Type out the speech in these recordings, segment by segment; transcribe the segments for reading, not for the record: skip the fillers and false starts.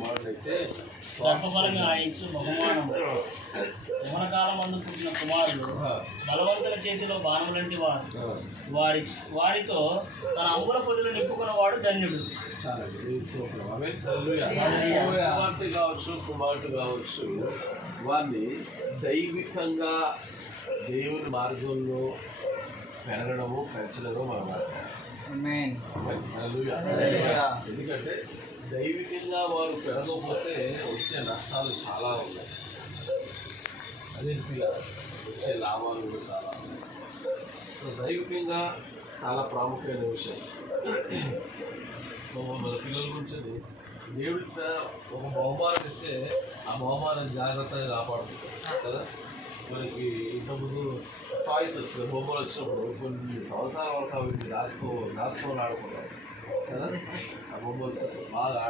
కుమారుడైతే గర్భఫలమే ఆయించు బహుమానం యవన కాలం అందు పుట్టిన కుమారుడు బలవంతుల చేతిలో బాణములంటి వారితో తన అంబుల పొదులు నింపుకున్నవాడు ధన్యుడు. కుమార్తె కావచ్చు వారిని దైవికంగా దేవుని మార్గంలో పెరగడము పెంచడము మనం ఎందుకంటే దైవికంగా వారు పెరగకపోతే వచ్చే నష్టాలు చాలా ఉన్నాయి, అన్నింటిగా వచ్చే లాభాలు కూడా చాలా ఉన్నాయి. సో దైవికంగా చాలా ప్రాముఖ్యమైన విషయం. సో మన పిల్లల గురించి దేవుడి ఒక బహుమానం ఇస్తే ఆ బహుమానం జాగ్రత్తగా కాపాడుతుంది కదా. మనకి ఇంతకుముందు టాయ్స్ వస్తుంది, బొమ్మలు వచ్చినప్పుడు కొన్ని సంవత్సరాల వరకు అవి దాచుకోవాలి ఆడుకున్నాం కదా. ఆ బొమ్మలు బాగా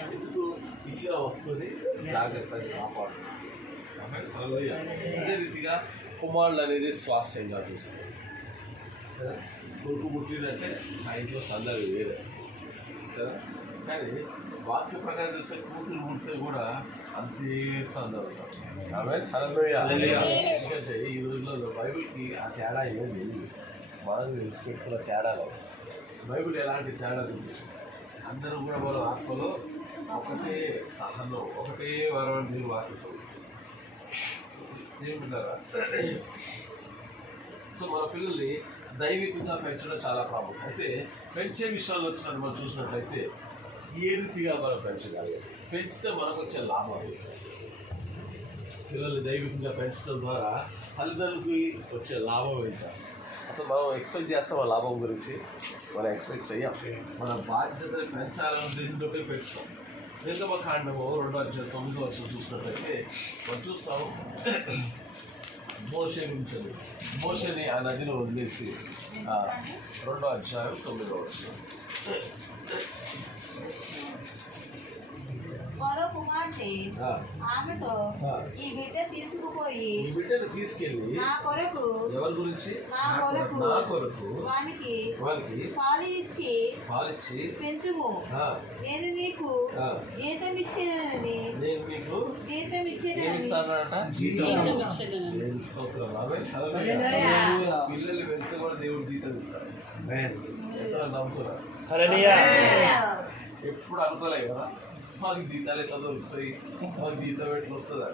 ఎందుకు ఇచ్చిన వస్తువుని జాగ్రత్తగా కాపాడుతుంది. అదే రీతిగా కుమారులు అనేది స్వాస్థ్యంగా చూస్తుంది కదా. కొడుకు పుట్టినంటే ఆ ఇంట్లో సందడి వేరే కదా. కానీ వాక్య ప్రకారం చూస్తే కూతురు పుట్టితే కూడా అంతే సందడి ఉంటాం. ఎందుకంటే ఈ రోజుల్లో బైబిల్కి ఆ తేడా ఏం లేదు, మనం తెలిసిపెట్టుకున్న తేడాలు. బైబిల్ ఎలాంటి తేడా చూపిస్తుంది, అందరూ కూడా మన ఆత్మలో ఒకటే సహనం, ఒకటే వరం మీరు వాక్యం ఏమిటారా. సో మన పిల్లల్ని దైవికంగా పెంచడం చాలా ప్రాముఖ్యం. అయితే పెంచే విషయాలు వచ్చినట్టు మనం చూసినట్లయితే ఏ రీతిగా మనం పెంచగలిగాం, పెంచితే మనకు వచ్చే లాభాలు. పిల్లల్ని దైవికంగా పెంచడం ద్వారా తల్లిదండ్రులకి వచ్చే లాభం ఏంటి, అసలు మనం ఎక్స్పెక్ట్ చేస్తాం ఆ లాభం గురించి, మనం ఎక్స్పెక్ట్ చెయ్యం. మన బాధ్యతని పెంచాలనే ఉద్దేశంతో పెంచుతాం. నిర్గమకాండము 2:9 చూసినట్లయితే మనం చూస్తాము, మోషే గురించి. మోషేని ఆ నదిని వదిలేసి 2:9 మరో కుమార్తె ఆమెతో ఈ బిడ్డను తీసుకెళ్ళి నా కొరకు ఎవరి గురించి నా కొరకు వానికి పాలిచ్చి పెంచుము, నేను నీకు జీతం ఇచ్చేనని పిల్లల్ని పెంచే కూడా దేవుడు జీతం ఇస్తాడు. నమ్ముతున్నా ఎప్పుడు అనుకోలే కదా మాకు జీతాలు ఎట్లా దొరుకుతాయి, మాకు జీతం ఎట్లా వస్తుందా,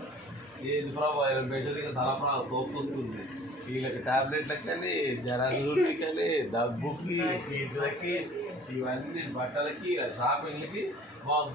ఏది ప్రభావం బెజరీగా తలప్రా తోపుతుంది. వీళ్ళకి టాబ్లెట్లకని, జనాలకి, దగ్గుకి, ఫీజులకి, ఇవన్నీ బట్టలకి, షాపింగ్లకి మాకు